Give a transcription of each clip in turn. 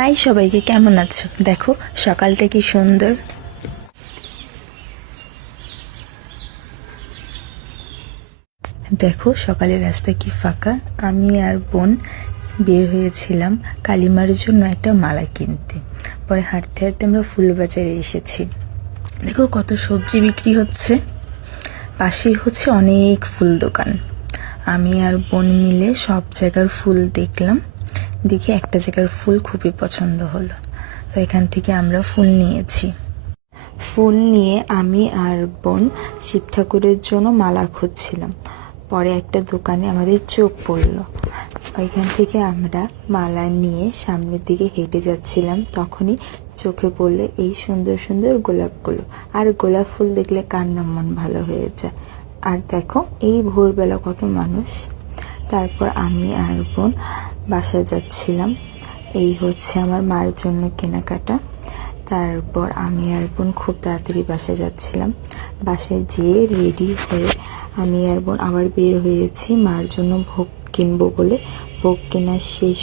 High সবাইকে, কেমন আছো? দেখো সকালটা কি সুন্দর। দেখো সকালের রাস্তা কি ফাঁকা। আমি আর বোন বের হয়েছিলাম কালিমার জন্য একটা মালা কিনতে। পরে হাঁটতে হাঁটতে আমরা ফুল বাজারে এসেছি। দেখো কত সবজি বিক্রি হচ্ছে, পাশেই হচ্ছে অনেক ফুল দোকান। আমি আর বোন মিলে সব জায়গার ফুল দেখলাম, দেখে একটা জায়গার ফুল খুবই পছন্দ হলো, তো এখান থেকে আমরা ফুল নিয়েছি। ফুল নিয়ে আমি আর বোন শিব ঠাকুরের জন্য মালা খুঁজছিলাম। পরে একটা দোকানে আমাদের চোখ পড়লো, ওইখান থেকে আমরা মালা নিয়ে সামনের দিকে হেঁটে যাচ্ছিলাম। তখনই চোখে পড়লো এই সুন্দর সুন্দর গোলাপগুলো। আর গোলাপ ফুল দেখলে কার না মন ভালো হয়ে যায়। আর দেখো এই ভোরবেলা কত মানুষ। তারপর আমি আর বোন বাসায় যাচ্ছিলাম। এই হচ্ছে আমার মার জন্য কেনাকাটা। তারপর আমি আর বোন খুব তাড়াতাড়ি বাসায় যাচ্ছিলাম। বাসায় যেয়ে রেডি হয়ে আমি আর বোন আবার বের হয়েছি মার জন্য ভোগ কিনবো বলে। ভোগ কেনা শেষ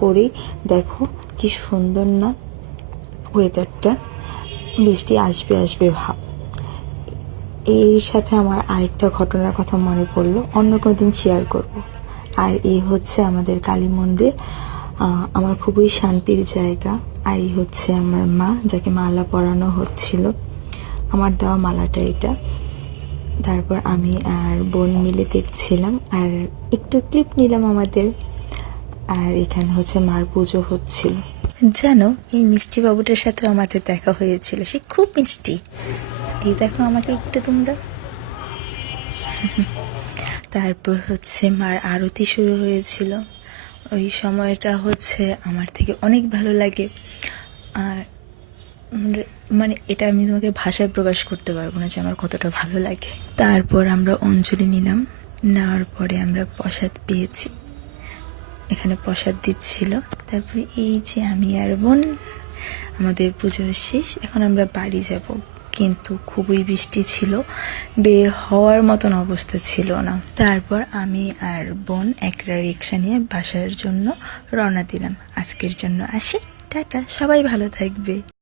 করেই দেখো কি সুন্দর না ওয়েদারটা, বৃষ্টি আসবে আসবে ভাব। এর সাথে আমার আরেকটা ঘটনার কথা মনে পড়লো, অন্য কোনো দিন শেয়ার করব। আর এই হচ্ছে আমাদের কালী মন্দির, আমার খুবই শান্তির জায়গা। আর এই হচ্ছে আমার মা, যাকে মালা পরানো হচ্ছিল, আমার দেওয়া মালাটা এটা। তারপর আমি আর বোন মিলে দেখছিলাম আর একটু ক্লিপ নিলাম আমাদের। আর এখানে হচ্ছে মার পুজো হচ্ছিল। জানো এই মিষ্টি বাবুটার সাথে আমাদের দেখা হয়েছিল, সে খুব মিষ্টি। এই দেখো আমাকে একটু তোমরা। তারপর হচ্ছে মার আরতি শুরু হয়েছিল। ওই সময়টা হচ্ছে আমার থেকে অনেক ভালো লাগে। আর মানে এটা আমি তোমাকে ভাষায় প্রকাশ করতে পারবো না যে আমার কতটা ভালো লাগে। তারপর আমরা অঞ্জলি নিলাম, নেওয়ার পরে আমরা প্রসাদ পেয়েছি। এখানে প্রসাদ দিচ্ছিল। তারপরে এই যে আমি আর বোন, আমাদের পুজো শেষ, এখন আমরা বাড়ি যাব। কিন্তু খুবই বৃষ্টি ছিল, বের হওয়ার মতন অবস্থা ছিল না। তারপর আমি আর বোন একটা রিক্সা নিয়ে বাসার জন্য রওনা দিলাম। আজকের জন্য আসি, টাটা, সবাই ভালো থাকবে।